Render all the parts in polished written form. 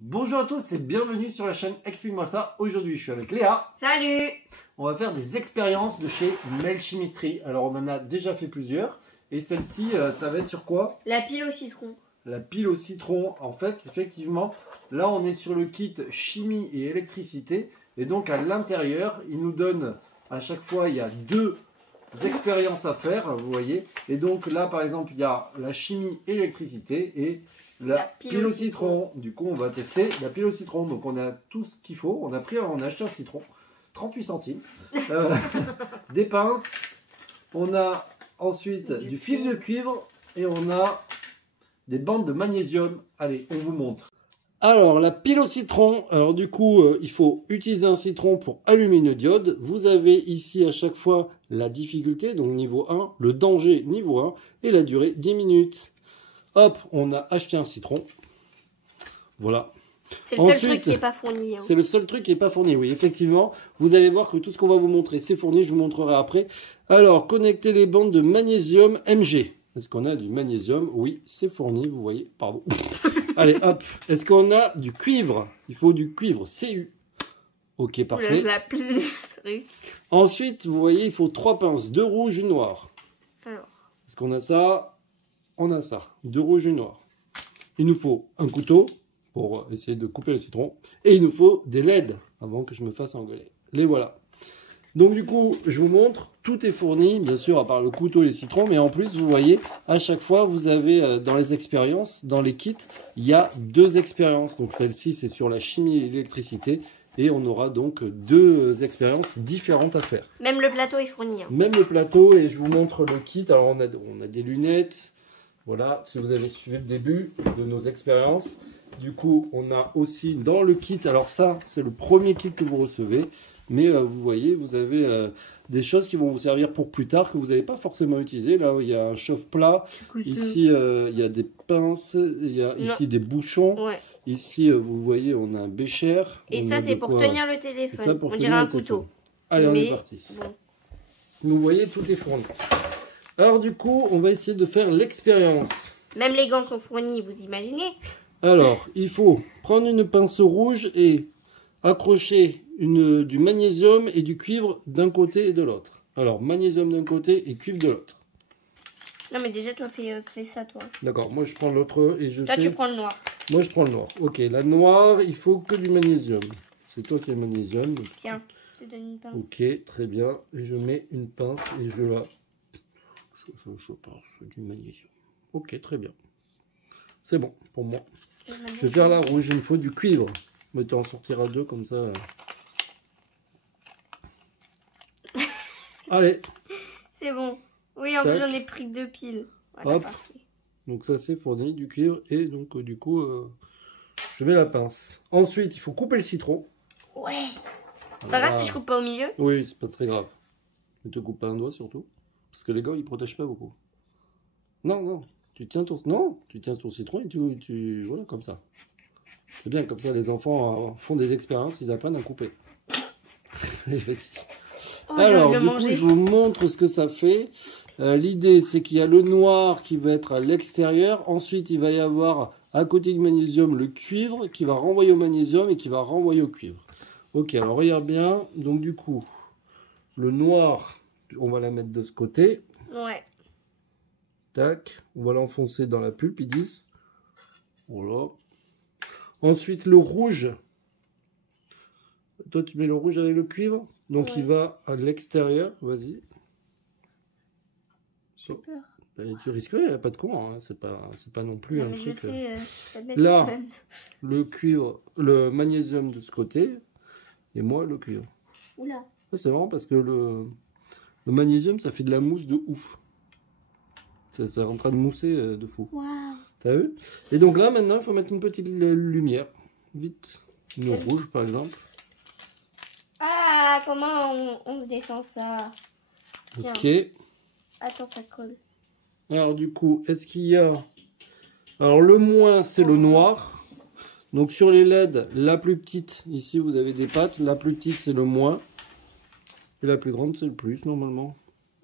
Bonjour à tous et bienvenue sur la chaîne Explique-moi ça. Aujourd'hui je suis avec Léa. Salut! On va faire des expériences de chez Melchimistry. Alors on en a déjà fait plusieurs. Et celle-ci, ça va être sur quoi? La pile au citron. La pile au citron. En fait, effectivement, là on est sur le kit chimie et électricité. Et donc à l'intérieur, il nous donne à chaque fois, il y a deux expériences à faire, vous voyez. Et donc là par exemple, il y a la chimie et l'électricité et la pile au citron. Du coup, on va tester la pile au citron. Donc, on a tout ce qu'il faut. On a acheté un citron, 38 centimes, des pinces. On a ensuite du fil de cuivre et on a des bandes de magnésium. Allez, on vous montre. Alors, la pile au citron. Alors, du coup, il faut utiliser un citron pour allumer une diode. Vous avez ici à chaque fois la difficulté, donc niveau 1, le danger niveau 1 et la durée 10 minutes. Hop, on a acheté un citron. Voilà. C'est le seul truc qui n'est pas fourni. Hein. C'est le seul truc qui n'est pas fourni, oui, effectivement. Vous allez voir que tout ce qu'on va vous montrer, c'est fourni. Je vous montrerai après. Alors, connectez les bandes de magnésium MG. Est-ce qu'on a du magnésium? Oui, c'est fourni, vous voyez. Pardon. Allez, hop. Est-ce qu'on a du cuivre? Il faut du cuivre CU. Ok, parfait. Ensuite, vous voyez, il faut 3 pinces. 2 rouges, une noire. Alors. Est-ce qu'on a ça? On a ça, 2 rouges et noir. Il nous faut un couteau pour essayer de couper le citron. Et il nous faut des LED avant que je me fasse engueuler. Les voilà. Donc du coup, je vous montre, tout est fourni, bien sûr, à part le couteau et les citrons. Mais en plus, vous voyez, à chaque fois, vous avez dans les expériences, dans les kits, il y a 2 expériences. Donc celle-ci, c'est sur la chimie et l'électricité. Et on aura donc 2 expériences différentes à faire. Même le plateau est fourni. Hein. Même le plateau, et je vous montre le kit. Alors on a des lunettes. Voilà, si vous avez suivi le début de nos expériences. Du coup, on a aussi dans le kit, alors ça, c'est le premier kit que vous recevez. Mais vous voyez, vous avez des choses qui vont vous servir pour plus tard, que vous n'avez pas forcément utilisé. Là, il y a un chauffe-plat. Ici, il y a des pinces. Il y a ici des bouchons. Ouais. Ici, vous voyez, on a un bécher. Et ça, c'est pour tenir le téléphone. Ça, on dirait un couteau. Allez, on est parti. Bon. Vous voyez, tout est fourni. Alors du coup, on va essayer de faire l'expérience. Même les gants sont fournis, vous imaginez? Alors, il faut prendre une pince rouge et accrocher du magnésium et du cuivre d'un côté et de l'autre. Alors, magnésium d'un côté et cuivre de l'autre. Non mais déjà, toi, fais ça, toi. D'accord, moi je prends l'autre et je Toi, tu prends le noir. Moi, je prends le noir. Ok, la noire, il faut que du magnésium. C'est toi qui as le magnésium. Tiens, je te donne une pince. Ok, très bien. Et je mets une pince et je la... Je pense du magnésium. Ok, très bien. C'est bon pour moi. Je vais faire la rouge. Il me faut du cuivre. Mais tu en sortiras 2 comme ça. Allez. C'est bon. Oui, en plus j'en ai pris 2 piles. Voilà, hop. Parfait. Donc ça c'est fourni, du cuivre. Et donc du coup, je mets la pince. Ensuite, il faut couper le citron. Ouais. C'est pas grave si je coupe pas au milieu? Oui, c'est pas très grave. Ne te coupe pas un doigt surtout. Parce que les gants, ils protègent pas beaucoup. Non, non. Tu tiens ton citron et tu voilà, comme ça. C'est bien, comme ça, les enfants font des expériences, ils apprennent à couper. Allez, vas-y. Oh, alors, du coup, je vous montre ce que ça fait. L'idée, c'est qu'il y a le noir qui va être à l'extérieur. Ensuite, il va y avoir, à côté du magnésium, le cuivre qui va renvoyer au magnésium et qui va renvoyer au cuivre. Ok, alors regarde bien. Donc, du coup, le noir... On va la mettre de ce côté. Ouais. Tac. On va l'enfoncer dans la pulpe, ils disent. Voilà. Ensuite, le rouge. Toi, tu mets le rouge avec le cuivre. Donc, il va à l'extérieur. Vas-y. J'ai peur. Tu risques rien, il n'y a pas de con. Hein. C'est pas non plus un truc... Je sais, là, le cuivre, le magnésium de ce côté. Et moi, le cuivre. Oula. C'est marrant parce que le magnésium, ça fait de la mousse de ouf. Ça est en train de mousser de fou. Wow. T'as vu? Et donc là, maintenant, il faut mettre une petite lumière. Vite. Une rouge, par exemple. Ah, comment on descend ça? Tiens. Ok. Attends, ça colle. Alors, du coup, est-ce qu'il y a... Alors, le moins, c'est le noir. Donc, sur les LED, la plus petite, ici, vous avez des pattes. La plus petite, c'est le moins. Et la plus grande, c'est le plus, normalement.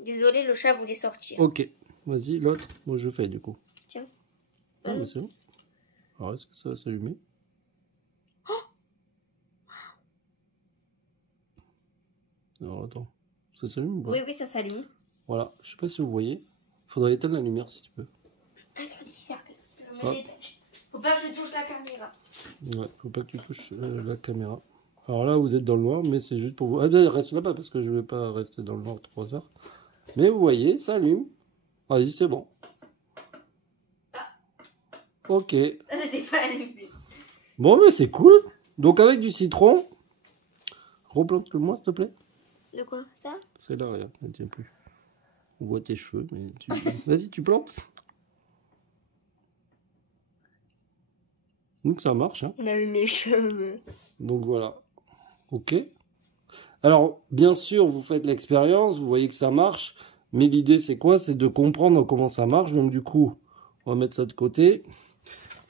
Désolé, le chat voulait sortir. Ok. Vas-y, l'autre. Moi, je fais, du coup. Tiens. Ah, mais c'est bon. Alors, est-ce que ça va s'allumer? Alors attends, ça s'allume ou pas? Oui, oui, ça s'allume. Voilà, je sais pas si vous voyez. Faudrait éteindre la lumière si tu peux. Attends, cercle. Je mets les patchs. Faut pas que je touche la caméra. Ouais, faut pas que tu touches la caméra. Alors là, vous êtes dans le noir, mais c'est juste pour vous. Ah, ben, reste là-bas parce que je vais pas rester dans le noir 3 heures. Mais vous voyez, ça allume. Vas-y, c'est bon. Ok. Ça, c'était pas allumé. Bon, mais c'est cool. Donc avec du citron. Replante-le-moi, s'il te plaît. De quoi? Ça? C'est là, regarde, elle tient plus. On voit tes cheveux, mais tu... Vas-y, tu plantes. Donc ça marche, hein. On a vu mes cheveux. Donc voilà. Ok. Alors, bien sûr, vous faites l'expérience, vous voyez que ça marche. Mais l'idée, c'est quoi? C'est de comprendre comment ça marche. Donc du coup, on va mettre ça de côté.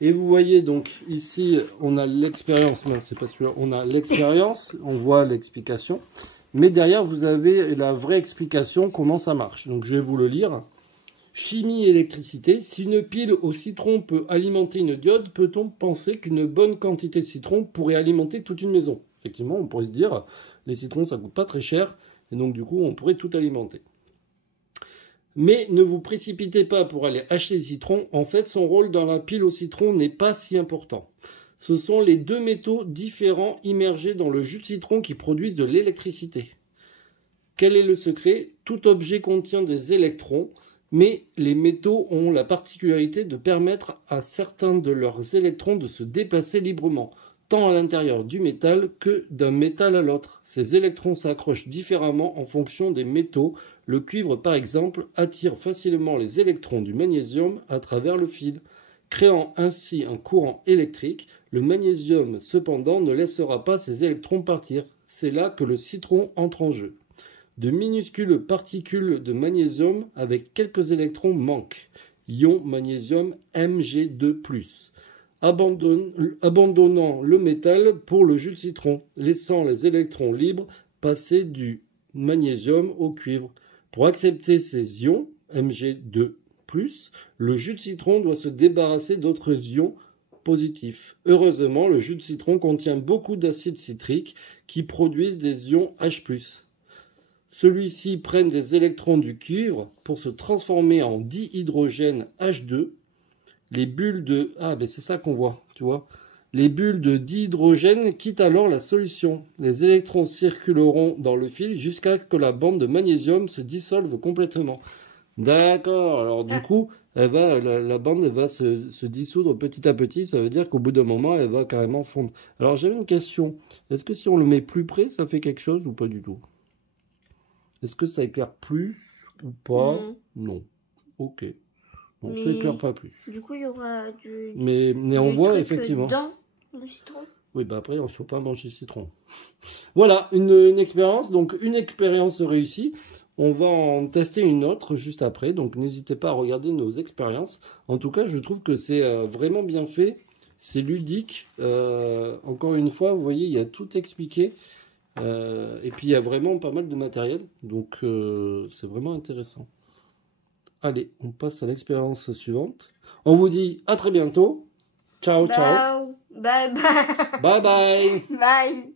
Et vous voyez donc ici, on a l'expérience. Non, c'est pas celui-là. On a l'expérience, on voit l'explication. Mais derrière, vous avez la vraie explication, comment ça marche. Donc je vais vous le lire. Chimie et électricité. Si une pile au citron peut alimenter une diode, peut-on penser qu'une bonne quantité de citron pourrait alimenter toute une maison? Effectivement, on pourrait se dire, les citrons, ça coûte pas très cher. Et donc du coup, on pourrait tout alimenter. Mais ne vous précipitez pas pour aller acheter des citrons. En fait, son rôle dans la pile au citron n'est pas si important. Ce sont les deux métaux différents immergés dans le jus de citron qui produisent de l'électricité. Quel est le secret? Tout objet contient des électrons, mais les métaux ont la particularité de permettre à certains de leurs électrons de se déplacer librement, tant à l'intérieur du métal que d'un métal à l'autre. Ces électrons s'accrochent différemment en fonction des métaux. Le cuivre, par exemple, attire facilement les électrons du magnésium à travers le fil, créant ainsi un courant électrique. Le magnésium, cependant, ne laissera pas ses électrons partir. C'est là que le citron entre en jeu. De minuscules particules de magnésium avec quelques électrons manquent. Ion magnésium Mg2+. Abandonnant le métal pour le jus de citron, laissant les électrons libres passer du magnésium au cuivre. Pour accepter ces ions, Mg2+, le jus de citron doit se débarrasser d'autres ions positifs. Heureusement, le jus de citron contient beaucoup d'acide citrique qui produisent des ions H+. Ceux-ci prennent des électrons du cuivre pour se transformer en dihydrogène H2. Les bulles de... Ah, ben c'est ça qu'on voit, tu vois. Les bulles de dihydrogène quittent alors la solution. Les électrons circuleront dans le fil jusqu'à ce que la bande de magnésium se dissolve complètement. D'accord, alors du coup, la bande elle va se dissoudre petit à petit. Ça veut dire qu'au bout d'un moment, elle va carrément fondre. Alors j'avais une question. Est-ce que si on le met plus près, ça fait quelque chose ou pas du tout? Est-ce que ça éclaire plus ou pas? Non. Ok. Donc ça éclaire pas plus. Du coup, il y aura du... Mais on voit effectivement... dans le citron. Oui, bah après, on ne faut pas manger le citron. Voilà, une expérience. Donc, une expérience réussie. On va en tester une autre juste après. Donc, n'hésitez pas à regarder nos expériences. En tout cas, je trouve que c'est vraiment bien fait. C'est ludique. Encore une fois, vous voyez, il y a tout expliqué. Et puis, il y a vraiment pas mal de matériel. Donc, c'est vraiment intéressant. Allez, on passe à l'expérience suivante. On vous dit à très bientôt. Ciao, ciao. Bye bye. Bye bye. Bye.